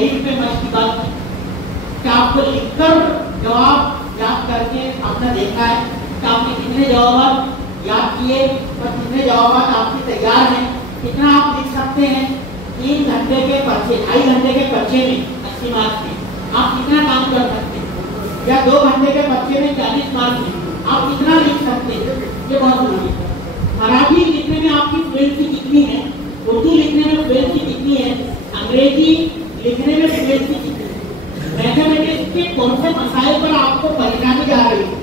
Diary पे मत की बात कि आपको लिखकर जवाब याद करके आपने देखा है कि आपने कितने जवाब याद किए और कितने जवाब आपके तैयार हैं, कितना आप लिख सकते हैं। 3 घंटे के पर्चे, 2.5 घंटे के पर्चे में 80 मार्क्स में आप कितना काम कर सकते हैं, या 2 घंटे के पर्चे में 40 मार्क्स में आप कितना लिख सकते हैं, ये बहुत जरूरी है। मराठी लिखने में आपकी फ्लुएंसी कितनी है, उर्दू लिखने में फ्लुएंसी कितनी है, अंग्रेजी लिखने में फ्लुएंसी कितनी है, मैथमेटिक्स के कौन से मसाइल पर आपको परिणामी जा रही है,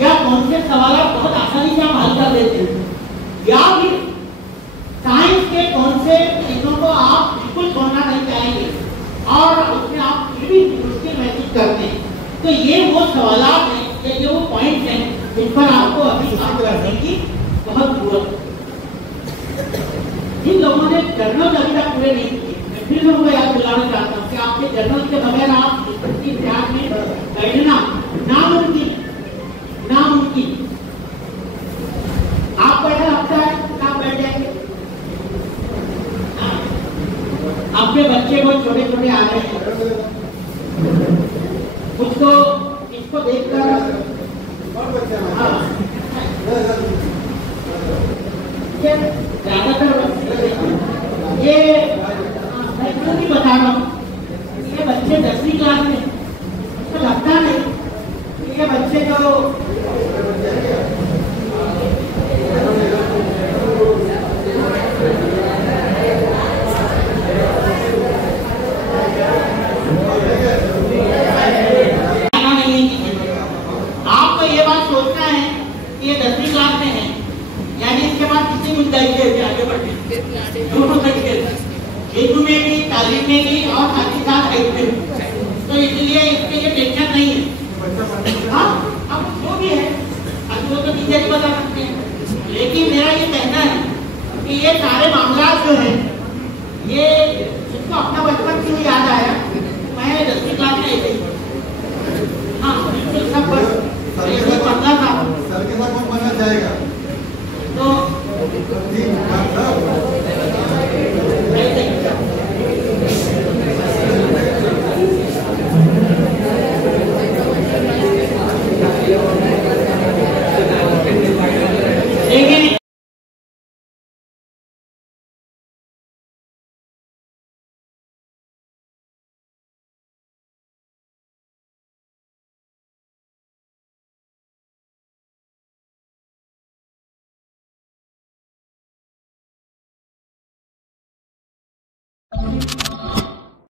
या कौन से सवाल बहुत आसानी से आप हल कर देते हैं, या फिर साइंस के कौन से चीजों को आप बिल्कुल छोड़ना नहीं चाहेंगे और उसमें आप फिर भी मुश्किल महसूस करते हैं। तो ये वो सवालात हैं, ये वो पॉइंट हैं जिन पर आपको अभी काम करने की बहुत जरूरत है। जिन लोगों ने जर्नल अभी तक पूरे नहीं किए, मैं फिर लोगों को याद दिलाना चाहता हूँ कि आपके जर्नल के बगैर आप इसकी इतिहास में बैठना नामुमकिन, नामुमकिन। आप बैठा लगता है आप बैठ जाएंगे, आपके बच्चे बहुत छोटे छोटे आ रहे हैं, कुछ तो इसको देखकर ज्यादातर ये मैं क्यों नहीं बता रहा हूँ, ये बच्चे 10वीं क्लास में, तो लगता नहीं ये बच्चे जो आपको ये बात सोचना है कि ये 10वीं क्लास में है, यानी इसके बाद किसी मुद्दे से आगे बढ़े, दोनों तरीके से, इल्म में भी, तालीम में भी और साथ ही साथ हेल्थ में भी। तो इसलिए इसके लिए टेंशन नहीं है। हाँ, अब जो भी है अब वो तो टीचर ही बता सकते हैं, लेकिन मेरा ये कहना है कि ये सारे मामला जो है, ये जिसको अपना बचपन क्यों याद आया, मैं 10वीं क्लास में ऐसे ही, हाँ बिल्कुल सब पढ़ता था। सर के साथ कौन बनना चाहेगा? तो लेकिन